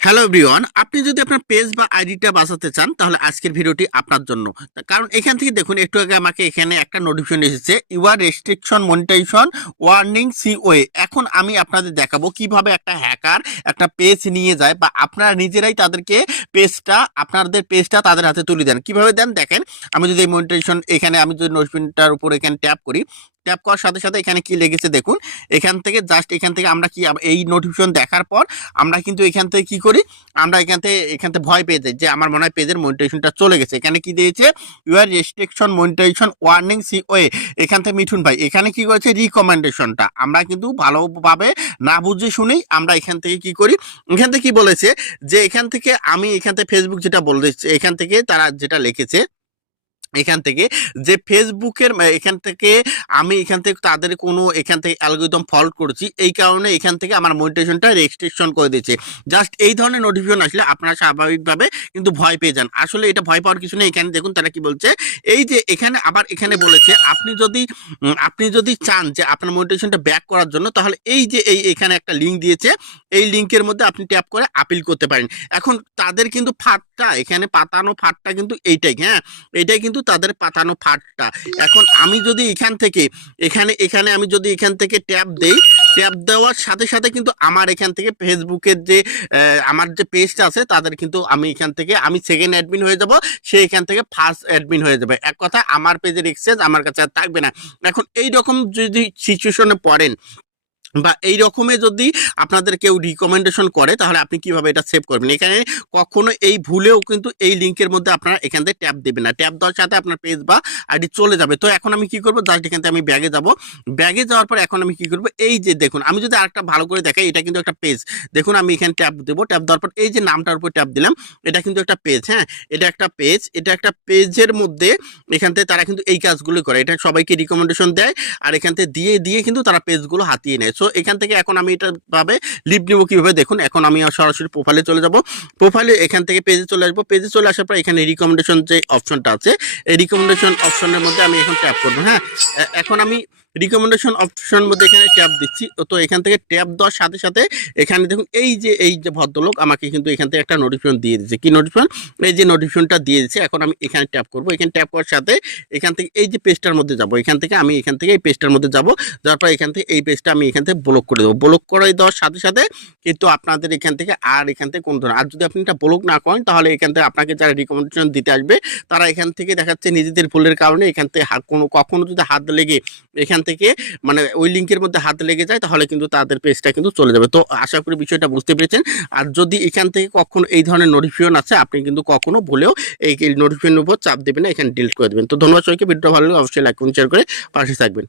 Hello everyone আপনি যদি আপনার পেজ বা আইডিটা বাঁচাতে চান, তাহলে আজকের ভিডিওটি আপনার জন্য। কারণ এখান থেকে দেখুন, একটু আগে আমাকে এখানে একটা নোটিফিকেশন এসেছে ইউআর রেস্ট্রিকশন মনিটাইজেশন ওয়ার্নিং সিওএ এখন আমি আপনাদের দেখাবো কীভাবে একটা হ্যাকার একটা পেজ নিয়ে যায় বা আপনারা নিজেরাই তাদেরকে পেজটা আপনাদের পেজটা তাদের হাতে তুলে দেন। কীভাবে দেন? দেখেন, আমি যদি এই মনিটাইজেশন এখানে আমি যদি নোটিফিকেশনটার উপর এখানে ট্যাপ করি ট্যাপ করার সাথে সাথে এখানে কি লেগেছে দেখুন, এখান থেকে জাস্ট এখান থেকে আমরা কি, এই নোটিফিকেশন দেখার পর আমরা কিন্তু এখান থেকে কি করি, আমরা এখান থেকে এখান থেকে ভয় পেয়ে যাই যে আমার মনে হয় পেজের মনিটাইজেশনটা চলে গেছে। এখানে কি দিয়েছে? ইউআর রেস্ট্রিকশন মনিটাইজেশন ওয়ার্নিং সি ওয়ে এখান থেকে মিঠুন ভাই, এখানে কি করেছে? রিকমেন্ডেশনটা আমরা কিন্তু ভালোভাবে না বুঝে শুনেই আমরা এখান থেকে কি করি? এখান থেকে কি বলেছে? যে এখান থেকে আমি এখান থেকে ফেসবুক যেটা বলেছে, এখান থেকে তারা যেটা লিখেছে এখান থেকে যে ফেসবুকের এখান থেকে আমি এখান থেকে তাদের কোনো এখান থেকে অ্যালগোরিদম ফল্ট করেছি, এই কারণে এখান থেকে আমার মনিটেশনটা রেজিস্ট্রেশন করে দিয়েছে। জাস্ট এই ধরনের নোটিফিকেশন আসলে আপনারা স্বাভাবিকভাবে কিন্তু ভয় পেয়ে যান। আসলে এটা ভয় পাওয়ার কিছু নেই। এখানে দেখুন তারা কি বলছে, এই যে এখানে আবার এখানে বলেছে, আপনি যদি আপনি যদি চান যে আপনার মনিটেশনটা ব্যাক করার জন্য, তাহলে এই যে এই এখানে একটা লিঙ্ক দিয়েছে, এই লিঙ্কের মধ্যে আপনি ট্যাপ করে আপিল করতে পারেন। এখন তাদের কিন্তু ফাটটা এখানে পাতানো ফাটটা কিন্তু এইটাই হ্যাঁ? এটাই কিন্তু তাদের পাতানো ফাটটা এখন আমি যদি এখান থেকে, এখানে এখানে আমি যদি এখান থেকে ট্যাপ দেই, ট্যাপ দেওয়ার সাথে সাথে কিন্তু আমার এখান থেকে ফেসবুকের যে আমার যে পেজটা আছে, তাদের কিন্তু আমি এখান থেকে, আমি সেকেন্ড অ্যাডমিন হয়ে যাব, সে এখান থেকে ফার্স্ট অ্যাডমিন হয়ে যাবে। এক কথা, আমার পেজের এক্সচেঞ্জ আমার কাছে আর থাকবে না। এখন এই রকম যদি সিচুয়েশনে পড়েন বা এই রকমের যদি আপনাদের কেউ রিকমেন্ডেশন করে, তাহলে আপনি কীভাবে এটা সেভ করবেন? এখানে কখনো এই ভুলেও কিন্তু এই লিঙ্কের মধ্যে আপনারা এখান থেকে ট্যাপ দেবেন না। ট্যাপ দেওয়ার সাথে আপনার পেজ বা আইডি চলে যাবে। তো এখন আমি কি করব? জাস্ট এখান থেকে আমি ব্যাগে যাব। ব্যাগে যাওয়ার পর এখন আমি কি করব? এই যে দেখুন, আমি যদি আরেকটা ভালো করে দেখাই, এটা কিন্তু একটা পেজ দেখুন, আমি এখানে ট্যাপ দেবো। ট্যাপ দেওয়ার পর এই যে নামটার উপর ট্যাপ দিলাম, এটা কিন্তু একটা পেজ হ্যাঁ? এটা একটা পেজ এটা একটা পেজের মধ্যে এখান থেকে তারা কিন্তু এই কাজগুলো করে। এটা সবাইকে রিকমেন্ডেশন দেয়, আর এখান থেকে দিয়ে দিয়ে কিন্তু তারা পেজগুলো হাতিয়ে নেয়। সো এখান থেকে এখন আমি এটা ভাবে লিভ নেব কীভাবে? দেখুন, এখন আমি সরাসরি প্রোফাইলে চলে যাব। প্রোফাইলে এখান থেকে পেজে চলে আসব। পেজে চলে আসার পর এখানে রিকমেন্ডেশন যে অপশনটা আছে, এই রিকমেন্ডেশন অপশনের মধ্যে আমি এখন ট্যাপ করব হ্যাঁ? এখন আমি রিকমেন্ডেশন অপশন মধ্যে এখানে ট্যাপ দিচ্ছি তো এখান থেকে ট্যাপ দেওয়ার সাথে সাথে এখানে দেখুন এই যে এই যে ভদ্রলোক আমাকে কিন্তু এখান থেকে একটা নোটিফিকেশন দিয়ে দিচ্ছে কি নোটিফিকেশন এই যে নোটিফিকেশনটা দিয়ে দিচ্ছে এখন আমি এখানে ট্যাপ করব এখানে ট্যাপ করার সাথে এখান থেকে এই যে পেজটার মধ্যে যাব এখান থেকে আমি এখান থেকে এই পেজটার মধ্যে যাব যার পর এখান থেকে এই পেজটা আমি এখান থেকে ব্লক করে দেবো ব্লক করে দেওয়ার সাথে সাথে কিন্তু আপনাদের এখান থেকে আর এখান থেকে কোন ধরনের আর যদি আপনি এটা ব্লক না করেন তাহলে এখান থেকে আপনাকে যারা রিকমেন্ডেশন দিতে আসবে তারা এখান থেকে দেখাচ্ছে নিজেদের ভুলের কারণে এখান থেকে কোনো কখনো যদি হাত লেগে এখান থেকে মানে ওই লিঙ্কের মধ্যে হাত লেগে যায়, তাহলে কিন্তু তাদের পেজটা কিন্তু চলে যাবে। তো আশা করি বিষয়টা বুঝতে পেরেছেন। আর যদি এখান থেকে কখনো এই ধরনের নোটিফিকেশন আছে আপনি কিন্তু কখনো ভুলেও এই নোটিফিকেশনের উপর চাপ দেবেন না, এখানে ডিলিট করে দেবেন। তো ধন্যবাদ সবাইকে, ভিডিওটা ভালো লাগলে অবশ্যই লাইক শেয়ার করে পাশে থাকবেন।